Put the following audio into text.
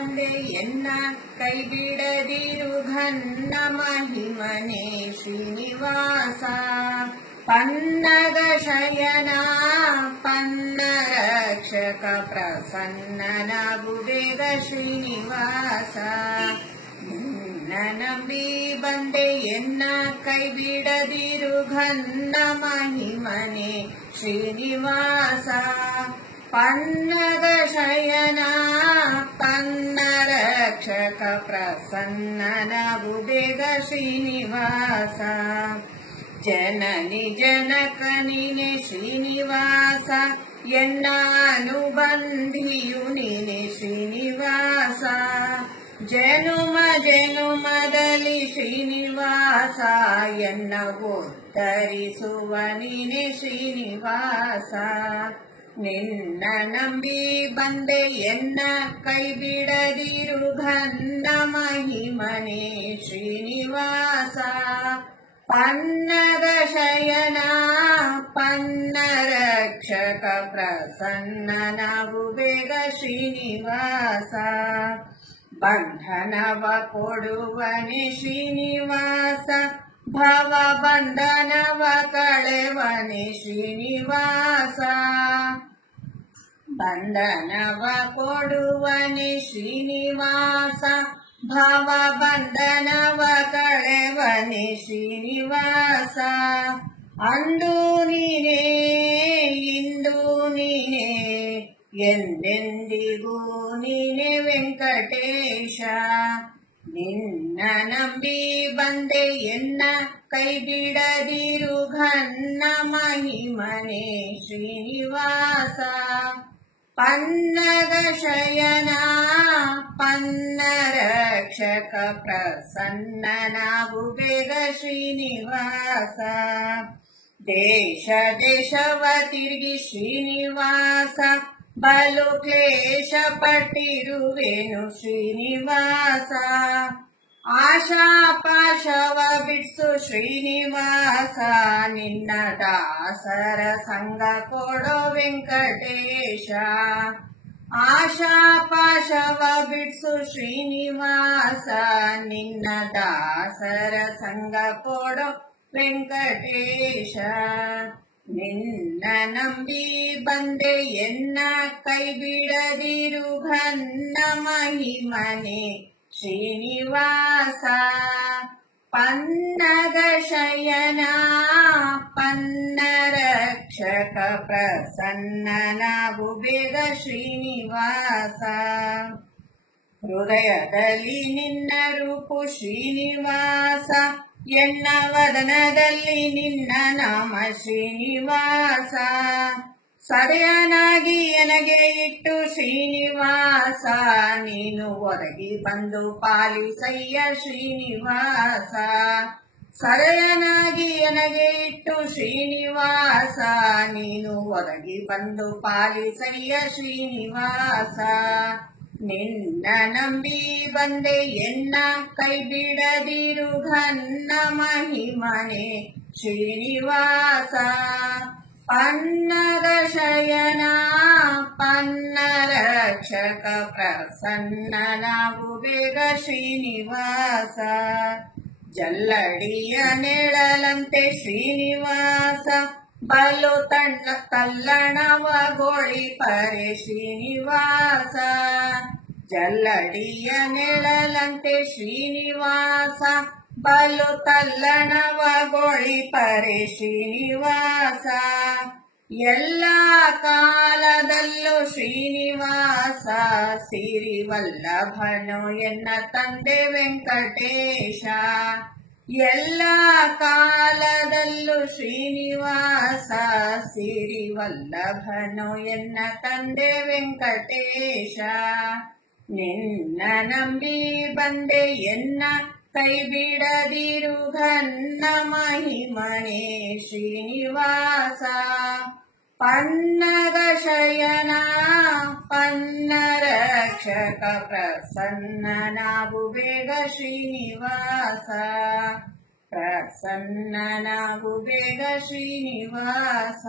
ಬಂದೆ ಎನ್ನ ಕೈ ಬಿಡದಿರು ಘನ್ನ ಮಹಿಮನೆ ಶ್ರೀನಿವಾಸ ಪನ್ನಗ ಶಯನ ಪನ್ನ ರಕ್ಷಕ ಪ್ರಸನ್ನನಾಗು ಬೇಗ ಶ್ರೀನಿವಾಸ ನಿನ್ನ ನಂಬಿ ಬಂದೆ ಎನ್ನ ಕೈ ಬಿಡದಿರು ಘನ್ನ ಮಹಿಮನೆ ಶ್ರೀನಿವಾಸ ಪನ್ನಗ ಶಯನ ಪನ್ನ ರಕ್ಷಕ ಪ್ರಸನ್ನನಾಗು ಬೇಗ ಶ್ರೀನಿವಾಸ ಜನನಿ ಜನಕ ನೀನೆ ಶ್ರೀನಿವಾಸ ಎನ್ನ ಅನುಬಂಧಿಯು ನೀನೆ ಶ್ರೀನಿವಾಸ ಜನುಮ ಜನುಮದಲ್ಲಿ ಶ್ರೀನಿವಾಸ ಎನ್ನ ಉತ್ತರಿಸುವ ನೀನೆ ಶ್ರೀನಿವಾಸ ನಿನ್ನ ನಂಬಿ ಬಂದೆ ಎನ್ನ ಕೈ ಬಿಡದಿರು ಘನ್ನ ಮಹಿಮನೆ ಶ್ರೀನಿವಾಸ ಪನ್ನಗ ಶಯನ ಪನ್ನ ರಕ್ಷಕ ಪ್ರಸನ್ನನಾಗು ಬೇಗ ಶ್ರೀನಿವಾಸ ಬಂಧನವ ಕೊಡುವನೆ ಶ್ರೀನಿವಾಸ ಭವ ಬಂಧನವ ಕಳೆವನೆ ಶ್ರೀನಿವಾಸ ಬಂಧನವ ಕೊಡುವನೆ ಶ್ರೀನಿವಾಸ ಭವ ಬಂಧನವ ಕಳೆವನೆ ಶ್ರೀನಿವಾಸ ಅಂದು ನೀನೇ ಇಂದು ನೀನೇ ಎಂದೆಂದಿಗೂ ನೀನೆ ವೆಂಕಟೇಶ ನಿನ್ನ ನಂಬಿ ಬಂದೆ ಎನ್ನ ಕೈ ಬಿಡದಿರು ಘನ್ನ ಮಹಿಮನೆ ಶ್ರೀನಿವಾಸ ಪನ್ನಗ ಶಯನ ಪನ್ನ ರಕ್ಷಕ ಪ್ರಸನ್ನನಾಗು ಬೇಗ ಶ್ರೀನಿವಾಸ ದೇಶ ದೇಶವ ತಿರುಗಿ ಶ್ರೀನಿವಾಸ ಬಲು ಕ್ಲೇಶ ಪಟ್ಟಿರುವೆನು ಶ್ರೀನಿವಾಸ ಆಶಾ ಪಾಶವ ಬಿಡ್ಸು ಶ್ರೀನಿವಾಸ ನಿನ್ನ ದಾಸರ ಸಂಗ ಕೊಡೋ ವೆಂಕಟೇಶ ಆಶಾ ಪಾಶವ ಬಿಡ್ಸು ಶ್ರೀನಿವಾಸ ನಿನ್ನ ದಾಸರ ಸಂಗ ಕೊಡೋ ವೆಂಕಟೇಶ ನಿನ್ನ ನಂಬಿ ಬಂದೆ ಎನ್ನ ಕೈ ಬಿಡದಿರು ಘನ್ನ ಮಹಿಮನೆ ಶ್ರೀನಿವಾಸ ಪನ್ನಗ ಶಯನ ಪನ್ನ ರಕ್ಷಕ ಪ್ರಸನ್ನನಾಗು ಬೇಗ ಶ್ರೀನಿವಾಸ ಹೃದಯದಲ್ಲಿ ನಿನ್ನ ರೂಪು ಶ್ರೀನಿವಾಸ ಎನ್ನ ವದನದಲ್ಲಿ ನಿನ್ನ ನಾಮ ಶ್ರೀನಿವಾಸ ಸರೆಯನಾಗಿ ಎನಗೆ ಇಟ್ಟು ಶ್ರೀನಿವಾಸ ನೀನು ಒದಗಿ ಬಂದು ಪಾಲಿಸಯ್ಯ ಶ್ರೀನಿವಾಸ ಸರೆಯನಾಗಿ ಎನಗೆ ಇಟ್ಟು ಶ್ರೀನಿವಾಸ ನೀನು ಒದಗಿ ಬಂದು ಪಾಲಿಸಯ್ಯ ಶ್ರೀನಿವಾಸ ನಿನ್ನ ನಂಬಿ ಬಂದೆ ಎನ್ನ ಕೈ ಬಿಡದಿರು ಘನ್ನ ಮಹಿಮನೆ ಶ್ರೀನಿವಾಸ ಪನ್ನಗ ಶಯನ ಪನ್ನ ರಕ್ಷಕ ಪ್ರಸನ್ನನಾಗು ಬೇಗ ಶ್ರೀನಿವಾಸ ಜಲ್ಲಡಿಯ ನೆಳಲಂತೆ ಶ್ರೀನಿವಾಸ ಬಲು ತಲ್ಲಣವ ಗೋಳಿ ಪರೆ ಶ್ರೀನಿವಾಸ ಜಲ್ಲಡಿಯ ನೆಳಲಂತೆ ಶ್ರೀನಿವಾಸ ಬಲು ತಲ್ಲಣವ ಗೋಳಿ ಪರೆ ಶ್ರೀನಿವಾಸ ಎಲ್ಲ ಕಾಲದಲ್ಲೂ ಶ್ರೀನಿವಾಸ ಸಿರಿವಲ್ಲಭನು ಎನ್ನ ತಂದೆ ವೆಂಕಟೇಶ ಎಲ್ಲ ಕಾಲದಲ್ಲೂ ಶ್ರೀನಿವಾಸ ಸಿರಿವಲ್ಲಭನು ಎನ್ನ ತಂದೆ ವೆಂಕಟೇಶ ನಿನ್ನ ನಂಬಿ ಬಂದೆ ಎನ್ನ ಕೈ ಬಿಡದಿರು ಘನ್ನ ಮಹಿಮನೆ ಶ್ರೀನಿವಾಸ ಪನ್ನಗ ಶಯನ ಪನ್ನ ರಕ್ಷಕ ಪ್ರಸನ್ನನಾಗು ಬೇಗ ಶ್ರೀನಿವಾಸ ಪ್ರಸನ್ನನಾಗು ಬೇಗ ಶ್ರೀನಿವಾಸ